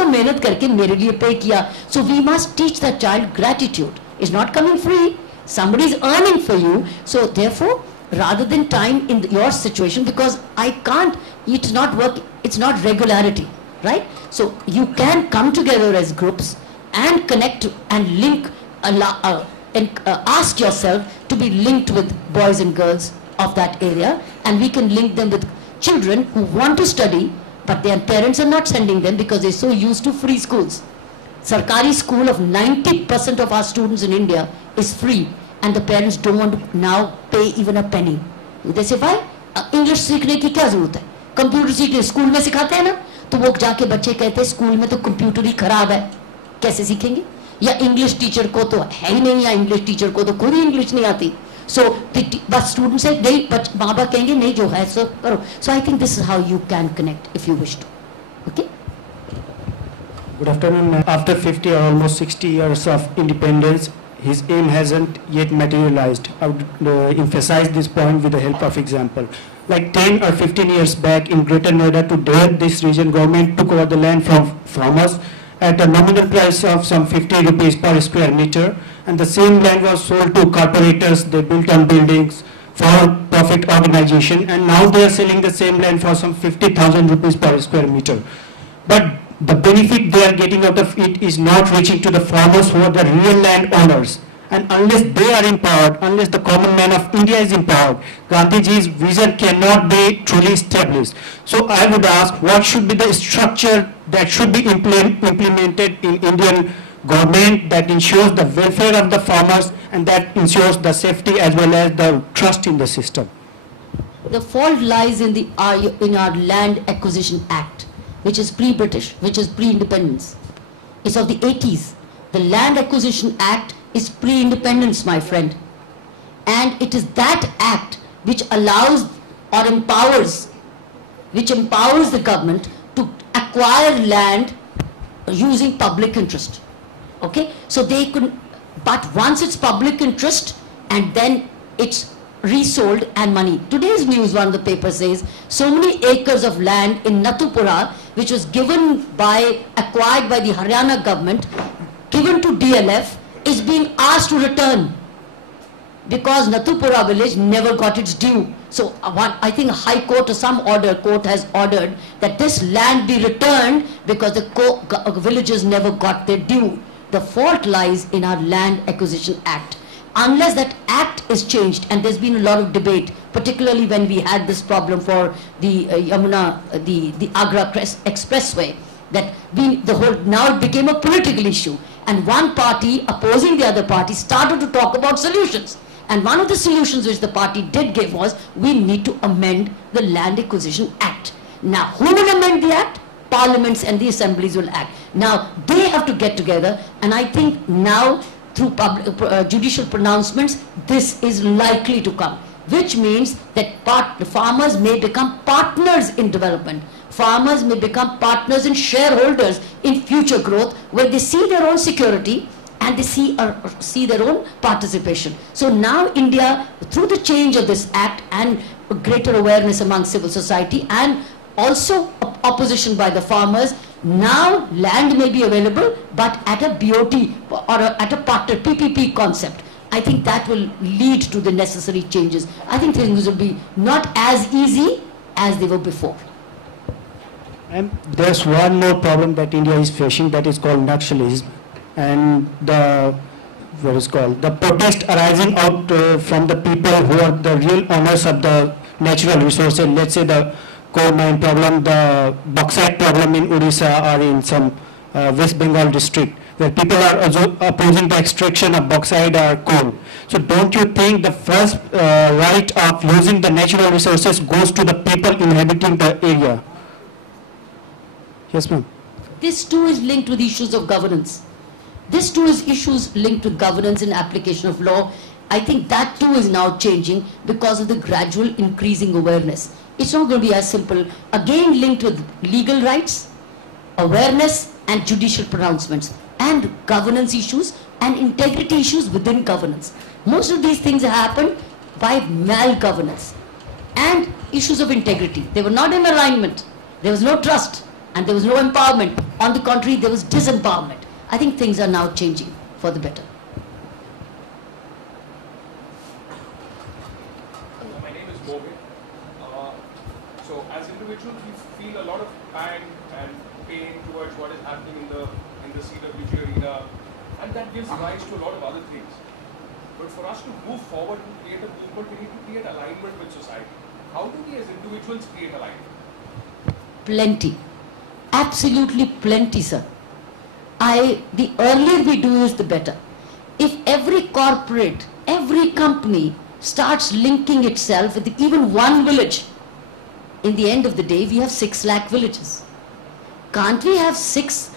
तो मेहनत करके मेरे लिए पे किया. So we must teach the child gratitude. It's not coming free. Somebody is earning for you. So therefore, rather than time in your situation, because I can't, it's not work, it's not regularity, right? So you can come together as groups and connect and link, and ask yourself to be linked with boys and girls of that area, and we can link them with children who want to study, but their parents are not sending them because they're so used to free schools. Sarkari school of 90% of our students in India is free, and the parents don't want to now pay even a penny. They say, why? English सीखने की क्या जरूरत है? Computer सीखने school में सिखाते हैं ना, तो वो जाके बच्चे कहते हैं स्कूल में तो कंप्यूटर ही खराब है, कैसे सीखेंगे? या इंग्लिश टीचर को तो है ही नहीं, या इंग्लिश टीचर को तो खुद ही इंग्लिश नहीं आती. So but students say नहीं, माँ बाप कहेंगे नहीं जो है सो करो. So I think this is how you can connect if you wish to. Okay. Good afternoon. After 50 or almost 60 years of independence, his aim hasn't yet materialized. I would emphasize this point with the help of example. Like 10 or 15 years back in Greater Noida, to date, this region government took over the land from us at a nominal price of some 50 rupees per square meter, and the same land was sold to corporators. They built on buildings for profit organization, and now they are selling the same land for some 50,000 rupees per square meter. But the benefit they are getting out of it is not reaching to the farmers who are the real land owners. And unless they are empowered, unless the common man of India is empowered, Gandhiji's vision cannot be truly established. So I would ask, what should be the structure that should be implemented in Indian government that ensures the welfare of the farmers and that ensures the safety as well as the trust in the system? The fault lies in our Land Acquisition Act, which is pre-British, which is pre-independence. It's of the 80s. The Land Acquisition Act is pre-independence, my friend. And it is that act which allows or empowers the government to acquire land using public interest. Okay? So they could, but once it's public interest and then it's resold and money. Today's news, one of the papers says, so many acres of land in Nathupura, which was acquired by the Haryana government, given to DLF, is being asked to return because Nathupura village never got its due. So I think a high court or some court has ordered that this land be returned because the villagers never got their due. The fault lies in our Land Acquisition Act. Unless that act is changed, and there's been a lot of debate, particularly when we had this problem for the Yamuna, the Agra Expressway, that now it became a political issue, and one party opposing the other party started to talk about solutions. And one of the solutions which the party did give was, we need to amend the Land Acquisition Act. Now, who will amend the act? Parliaments and the assemblies will act. Now, they have to get together, and I think now, through judicial pronouncements, this is likely to come, which means that the farmers may become partners in development. Farmers may become partners and shareholders in future growth, where they see their own security and they see their own participation. So now India, through the change of this act and greater awareness among civil society and also opposition by the farmers, now land may be available, but at a BOT or at a partner PPP concept. I think that will lead to the necessary changes. I think things will be not as easy as they were before. And there's one more problem that India is facing, that is called Naxalism, and the protest arising out from the people who are the real owners of the natural resources. Let's say the coal mine problem, the bauxite problem in Odisha or in some West Bengal district, where people are opposing the extraction of bauxite or coal. So don't you think the first right of using the natural resources goes to the people inhabiting the area? Yes, ma'am. This too is linked with issues of governance. This too is issues linked with governance and application of law. I think that too is now changing because of the gradual increasing awareness. It's not going to be as simple. Again, linked with legal rights, awareness and judicial pronouncements, and governance issues and integrity issues within governance. Most of these things happen by malgovernance and issues of integrity. They were not in alignment. There was no trust and there was no empowerment. On the contrary, there was disempowerment. I think things are now changing for the better. My name is Mohit. So as individuals, we feel a lot of pang and pain towards what is happening in the CWG arena, and that gives rise to a lot of other things. But for us to move forward and create a movement, we need to create alignment with society. How do we as individuals create alignment? Plenty. Absolutely plenty, sir. The earlier we do is the better. If every corporate, every company starts linking itself with even one village, in the end of the day, we have 6 lakh villages. Can't we have 6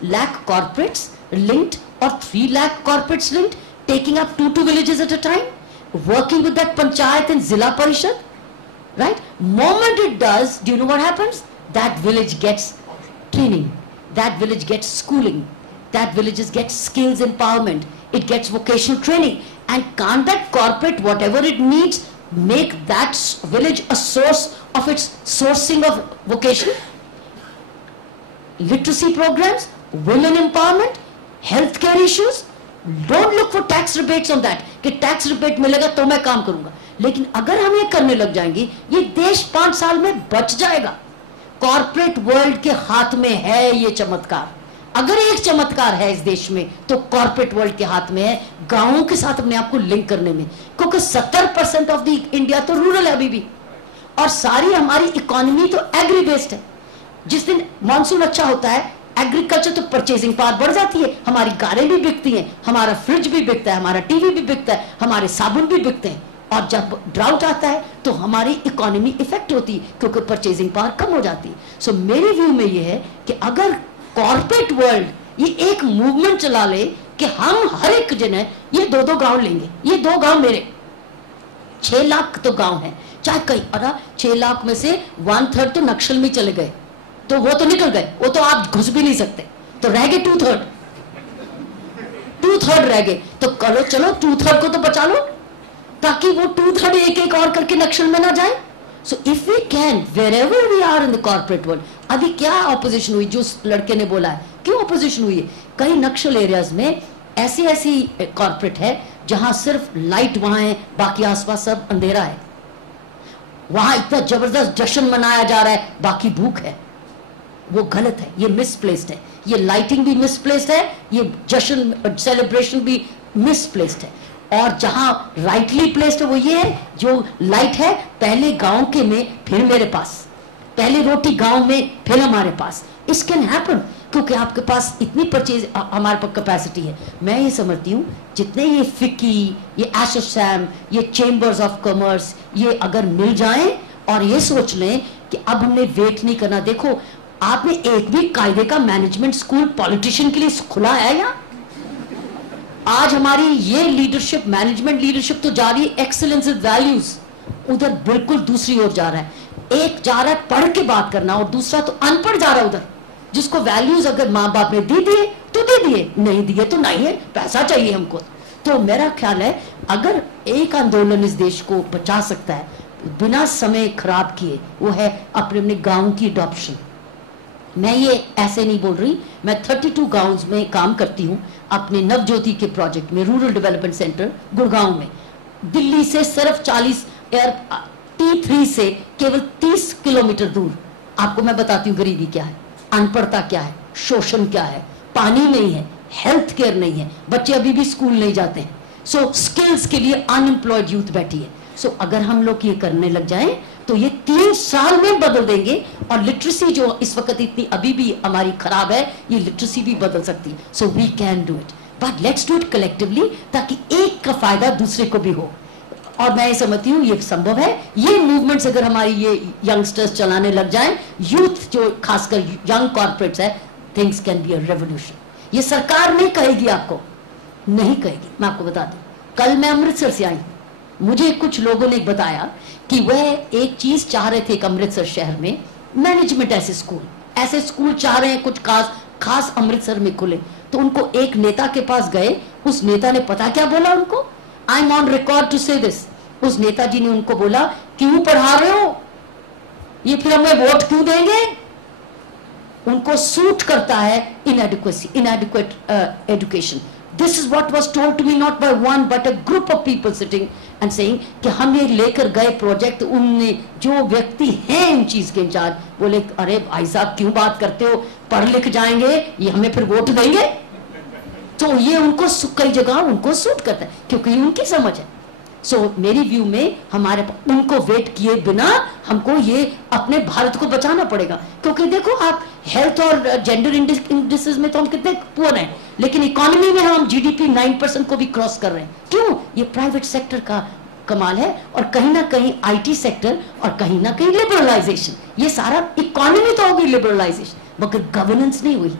lakh corporates linked, or 3 lakh corporates linked, taking up 2 villages at a time, working with that panchayat and zilla parishad, right? Moment it does, do you know what happens? That village gets training, that village gets schooling, that village gets skills empowerment, it gets vocational training. And can't that corporate, whatever it needs, make that village a source of its sourcing of vocation? Literacy programs, women empowerment, healthcare issues. Don't look for tax rebates on that, कि tax rebate मिलेगा तो मैं काम करूंगा. लेकिन अगर हम ये करने लग जाएंगे, ये देश 5 साल में बच जाएगा. कॉर्पोरेट वर्ल्ड के हाथ में है ये चमत्कार. अगर एक चमत्कार है इस देश में, तो कॉर्पोरेट वर्ल्ड के हाथ में है, गांवों के साथ अपने आप को लिंक करने में. क्योंकि 70% ऑफ द इंडिया तो रूरल है अभी भी, और सारी हमारी इकोनॉमी तो एग्री बेस्ड है. जिस दिन मानसून अच्छा होता है, एग्रीकल्चर तो परचेजिंग पावर बढ़ जाती है, हमारी कारें भी बिकती हैं, हमारा फ्रिज भी बिकता है, हमारा टीवी भी बिकता है, हमारे साबुन भी बिकते हैं. और जब ड्राउट आता है तो हमारी इकोनॉमी इफेक्ट होती है, क्योंकि परचेजिंग पावर कम हो जाती है. सो मेरे व्यू में ये है कि अगर कॉर्पोरेट वर्ल्ड ये एक मूवमेंट चला ले कि हम हर एक जन है, ये 2-2 गांव लेंगे, ये 2 गांव मेरे, 6 लाख तो गांव है, चाहे कहीं, अरे 6 लाख में से 1/3 तो नक्सल में चले गए, तो वो तो निकल गए, वो तो आप घुस भी नहीं सकते, तो रह गए 2/3 रह गए. तो चलो 2/3 को तो बचा लो, ताकि वो 2/3 एक और करके नक्सल में ना जाए. So if we can, wherever we are in the corporate world. अभी क्या ऑपोजिशन हुई, जो लड़के ने बोला है, क्यों ऑपोजिशन हुई है? कई नक्सल एरियाज में ऐसी कॉर्पोरेट है जहां सिर्फ लाइट वहां है, बाकी आसपास सब अंधेरा है. वहां इतना जबरदस्त जश्न मनाया जा रहा है, बाकी भूख है. वो गलत है, ये मिसप्लेस्ड है. ये लाइटिंग भी मिसप्लेस्ड है, ये जश्न सेलिब्रेशन भी मिसप्लेस्ड है. और जहां राइटली प्लेस्ड है वो ये है, जो लाइट है पहले गांव के में, फिर मेरे पास, पहले रोटी गांव में, फिर हमारे पास. इस कैन हैपन क्योंकि आपके पास इतनी परचेज, हमारे पास कैपेसिटी है. मैं ये समझती हूँ जितने ये फिक्की, ये एसोचैम, ये चेंबर्स ऑफ कॉमर्स, ये अगर मिल जाएं और ये सोच लें कि अब हमने वेट नहीं करना. देखो, आपने एक भी कायदे का मैनेजमेंट स्कूल पॉलिटिशियन के लिए खुला है यहाँ? आज हमारी ये लीडरशिप, मैनेजमेंट लीडरशिप तो जा रही है एक्सीलेंस वैल्यूज, उधर बिल्कुल दूसरी ओर जा रहा है. एक जा रहा है पढ़ के बात करना, और दूसरा तो अनपढ़ जा रहा है उधर, जिसको वैल्यूज अगर माँ बाप ने दे दिए तो दे दिए, नहीं दिए तो नहीं है, पैसा चाहिए हमको. तो मेरा ख्याल है अगर एक आंदोलन इस देश को बचा सकता है बिना समय खराब किए, वो है अपने अपने गाँव की अडॉप्शन. मैं ये ऐसे नहीं बोल रही, मैं 32 गांव में काम करती हूँ अपने नवज्योति के प्रोजेक्ट में, रूरल डेवलपमेंट सेंटर गुड़गांव में. दिल्ली से सिर्फ 40 T3 से केवल 30 किलोमीटर दूर. आपको मैं बताती हूँ गरीबी क्या है, अनपढ़ता क्या है, शोषण क्या है, पानी नहीं है, हेल्थ केयर नहीं है, बच्चे अभी भी स्कूल नहीं जाते हैं. सो स्किल्स के लिए अनएम्प्लॉयड यूथ बैठी है. सो अगर हम लोग ये करने लग जाएं तो ये 3 साल में बदल देंगे. और लिटरेसी जो इस वक्त इतनी अभी भी हमारी खराब है, ये लिटरेसी भी बदल सकती है. So we can do it, but let's do it collectively, ताकि एक का फायदा दूसरे को भी हो. और मैं ये समझती हूँ ये संभव है. ये मूवमेंट्स अगर हमारी ये यंगस्टर्स चलाने लग जाएं, यूथ जो खासकर यंग कॉर्पोरेट्स है, things can be a revolution. ये सरकार नहीं कहेगी, आपको नहीं कहेगी. मैं आपको बता दूं, कल मैं अमृतसर से आई, मुझे कुछ लोगों ने बताया कि वह एक चीज चाह रहे थे कि अमृतसर शहर में मैनेजमेंट ऐसे स्कूल चाह रहे हैं, कुछ खास अमृतसर में खुले. तो उनको एक नेता के पास गए, उस नेता ने पता क्या बोला उनको, I am on record to say this. उस नेताजी ने उनको बोला, क्यों पढ़ा रहे हो, ये फिर हमें वोट क्यों देंगे? उनको सूट करता है inadequate education. This is what was told to me not by one but a group of people sitting and saying कि हम ये लेकर गए प्रोजेक्ट, उनने जो व्यक्ति हैं इन चीज के इंचार्ज बोले अरे भाई साहब क्यों बात करते हो, पढ़ लिख जाएंगे ये हमें फिर वोट देंगे। तो ये उनको कई जगह उनको सूट करता है क्योंकि उनकी समझ है। सो मेरी व्यू में हमारे उनको वेट किए बिना हमको ये अपने भारत को बचाना पड़ेगा, क्योंकि देखो आप हेल्थ और जेंडर इंडिसेस में तो हम कितने पुअर हैं, लेकिन इकोनॉमी में हम जीडीपी 9% को भी क्रॉस कर रहे हैं। क्यों? ये प्राइवेट सेक्टर का कमाल है, और कहीं ना कहीं आईटी सेक्टर और कहीं ना कहीं लिबरलाइजेशन, ये सारा इकोनॉमी तो होगी लिबरलाइजेशन मगर गवर्नेंस नहीं हुई,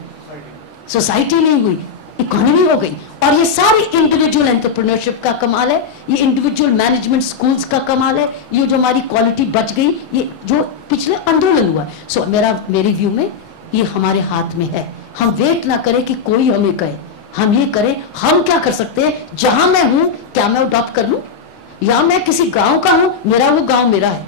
सोसाइटी नहीं हुई, इकोनॉमी हो गई। और ये सारी इंडिविजुअल एंटरप्रेन्योरशिप का कमाल है, ये इंडिविजुअल मैनेजमेंट स्कूल्स का कमाल है, ये जो हमारी क्वालिटी बच गई, ये जो पिछले आंदोलन हुआ। सो मेरी व्यू में ये हमारे हाथ में है। हम वेट ना करें कि कोई हमें कहे, हम ये करें हम क्या कर सकते हैं। जहां मैं हूं क्या मैं अडॉप्ट कर लूं, या मैं किसी गांव का हूं, मेरा वो गांव मेरा है।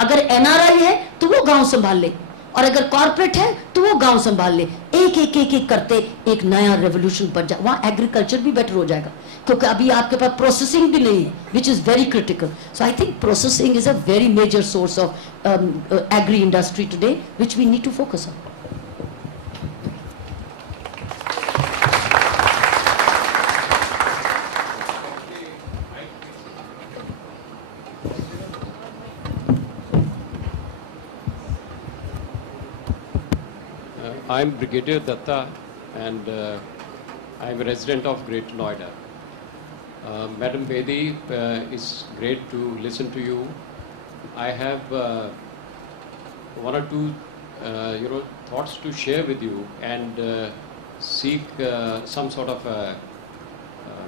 अगर एनआरआई है तो वो गांव संभाल ले, और अगर कॉर्पोरेट है तो वो गांव संभाल ले। एक एक एक एक करते एक नया रेवोल्यूशन बन जाए, वहां एग्रीकल्चर भी बेटर हो जाएगा, क्योंकि अभी आपके पास प्रोसेसिंग भी नहीं है, which is very critical. So I think processing is a very major source of agri industry today which we need to focus on. I'm Brigadier Datta, and I'm a resident of Greater Noida. Madam Bedi, it's great to listen to you. I have one or two, thoughts to share with you and seek some sort of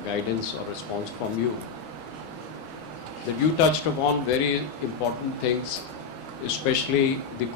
guidance or response from you. That you touched upon very important things, especially the